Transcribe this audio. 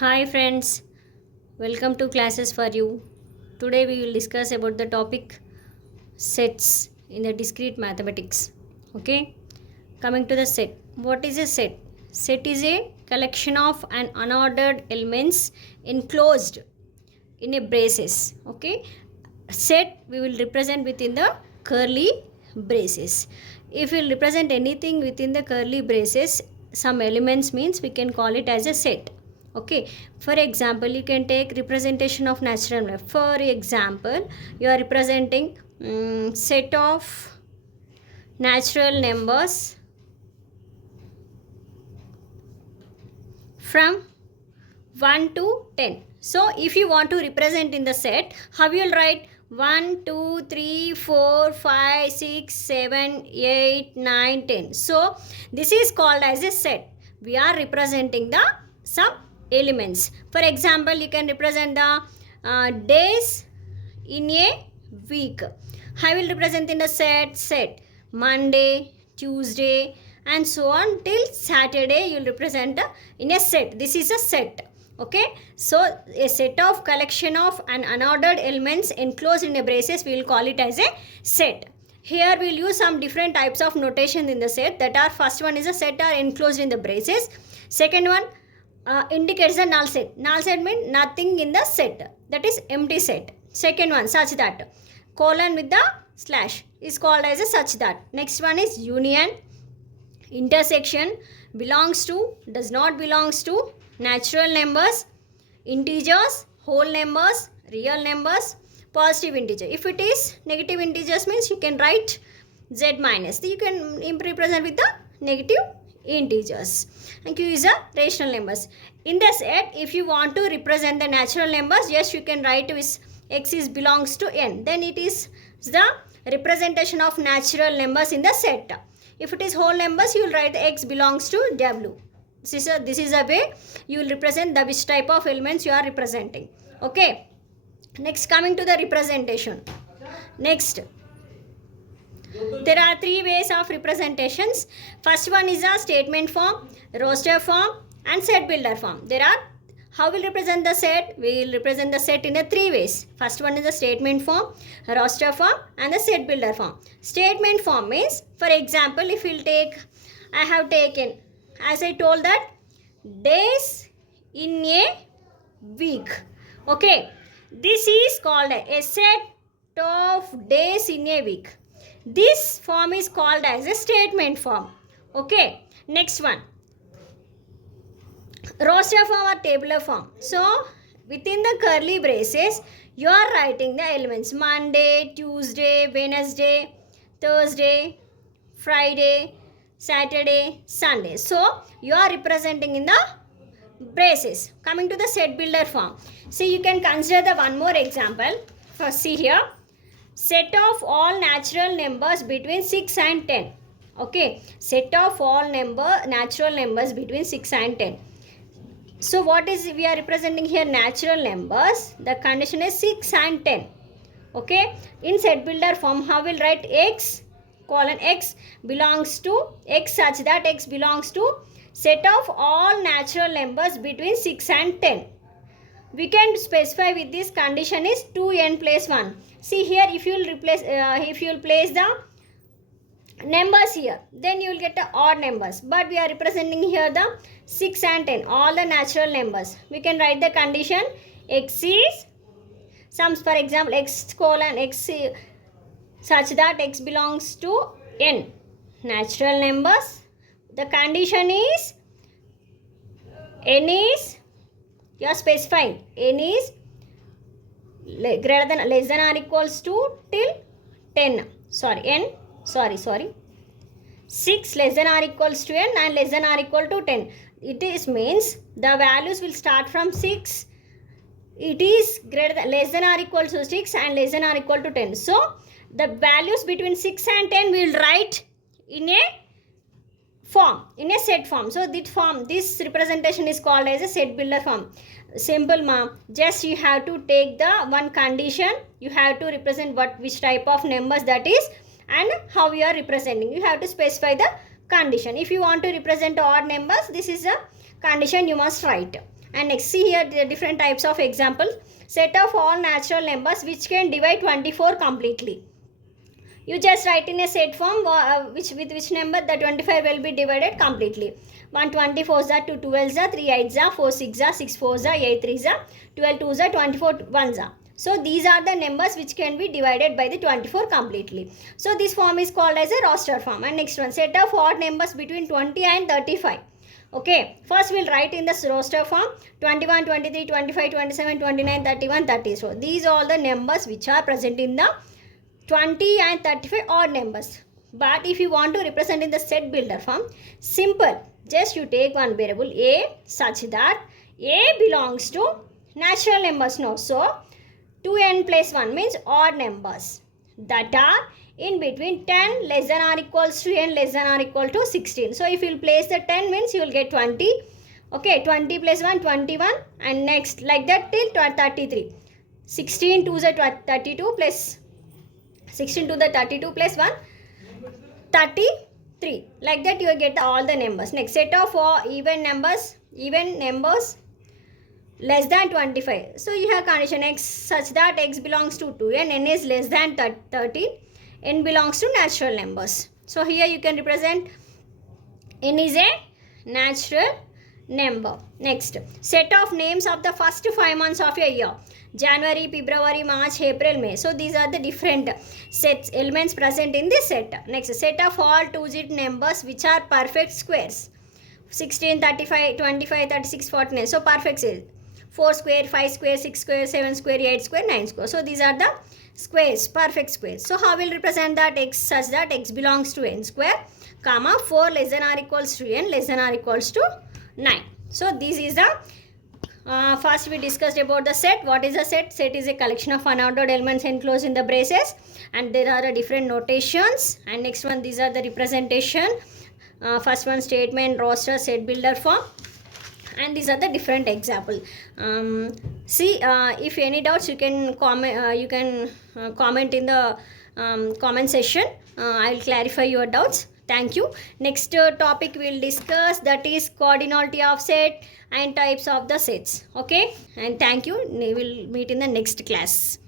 Hi friends, welcome to Classes for You. Today we will discuss about the topic sets in the discrete mathematics. Okay, coming to the set. What is a set? Set is a collection of an unordered elements enclosed in a braces. Okay, set we will represent within the curly braces. If we represent anything within the curly braces, some elements means we can call it as a set. Okay, for example, you can take representation of natural number. For example, you are representing set of natural numbers from 1 to 10. So if you want to represent in the set, how you will write 1, 2, 3, 4, 5, 6, 7, 8, 9, 10. So this is called as a set. We are representing the some elements. For example, you can represent the days in a week. I will represent in the set Monday, Tuesday, and so on till Saturday. You will represent in a set. This is a set. Okay, so a set of collection of an unordered elements enclosed in a braces, we will call it as a set. Here we will use some different types of notation in the set. That are, first one is a set are enclosed in the braces. Second one indicates the null set. Null set means nothing in the set, that is empty set. Second one, such that, colon with the slash is called as a such that. Next one is union, intersection, belongs to, does not belongs to, natural numbers, integers, whole numbers, real numbers, positive integer. If it is negative integers means you can write z minus. You can represent with the negative integers. And q is a rational numbers. In the set, if you want to represent the natural numbers, yes, you can write with x is belongs to n. Then it is the representation of natural numbers in the set. If it is whole numbers, you will write the x belongs to w. This is a way you will represent the which type of elements you are representing. Okay. Next, coming to the representation. Next, there are three ways of representations. First one is a statement form, roster form, and set builder form. There are, how we will represent the set? We will represent the set in a three ways. First one is the statement form, roster form, and the set builder form. Statement form means, for example, if we will take, I have taken, as I told that, days in a week. Okay, this is called a set of days in a week. This form is called as a statement form. Okay, next one, roster form or tabular form. So within the curly braces, you are writing the elements Monday, Tuesday, Wednesday, Thursday, Friday, Saturday, Sunday. So you are representing in the braces. Coming to the set builder form. See, you can consider the one more example. First, see here, set of all natural numbers between 6 and 10. Okay, set of all natural numbers between 6 and 10. So what is we are representing here? Natural numbers. The condition is 6 and 10. Okay, in set builder form, how will write x colon x belongs to x such that x belongs to set of all natural numbers between 6 and 10. We can specify with this condition is 2n plus 1. See here, if you will replace, if you will place the numbers here, then you will get the odd numbers. But we are representing here the 6 and 10, all the natural numbers. We can write the condition x is some, for example, x colon x such that x belongs to n natural numbers. The condition is n is, you are specifying n is greater than, less than or equals to till 10. Sorry, n, sorry 6 less than or equals to n and less than or equal to 10. It is means the values will start from 6. It is greater than, less than or equal to 6 and less than or equal to 10. So the values between 6 and 10 we will write in a form, in a set form. So this form, this representation is called as a set builder form. Simple ma, just you have to take the one condition, you have to represent which type of numbers that is and how you are representing. You have to specify the condition. If you want to represent odd numbers, this is a condition you must write. And next, see here the different types of examples. Set of all natural numbers which can divide 24 completely. You just write in a set form with which number the 25 will be divided completely. 1 24 za, 2 12 za, 3 8 za, 4 6 za, 6 4 za, 8 3 za, 12 2 za, 24 1 za. So these are the numbers which can be divided by the 24 completely. So this form is called as a roster form. And next one, set of odd numbers between 20 and 35. Okay, first we'll write in this roster form 21, 23, 25, 27, 29, 31, 30. So these are all the numbers which are present in the 20 and 35 odd numbers. But if you want to represent in the set builder form, simple. Just you take one variable a such that a belongs to natural numbers now. So 2n plus 1 means odd numbers that are in between 10 less than or equals to n less than or equal to 16. So if you place the 10 means you will get 20. Okay, 20 plus 1 21 and next like that till 33. 16 to the 32 plus 16 to the 32 plus 1 33. Like that you will get all the numbers. Next, set of even numbers less than 25. So you have condition x such that x belongs to 2 and n is less than 13. N belongs to natural numbers. So here you can represent n is a natural number. Next, set of names of the first 5 months of a year. January, February, March, April, May. So these are the different sets, elements present in this set. Next, set of all 2-digit numbers which are perfect squares. 16, 35, 25, 36, 49. So perfect squares. 4 square, 5 square, 6 square, 7 square, 8 square, 9 square. So these are the squares, perfect squares. So how will represent that x such that x belongs to n square, comma 4 less than or equals to n less than or equals to 9. So this is the first we discussed about the set. What is a set? Set is a collection of unordered elements enclosed in the braces, and there are different notations. And next one, these are the representation. First one, statement, roster, set builder form, and these are the different example. See, if any doubts you can comment in the comment section. I will clarify your doubts. Thank you. Next topic we will discuss, that is cardinality of set and types of the sets. Okay, and thank you. We will meet in the next class.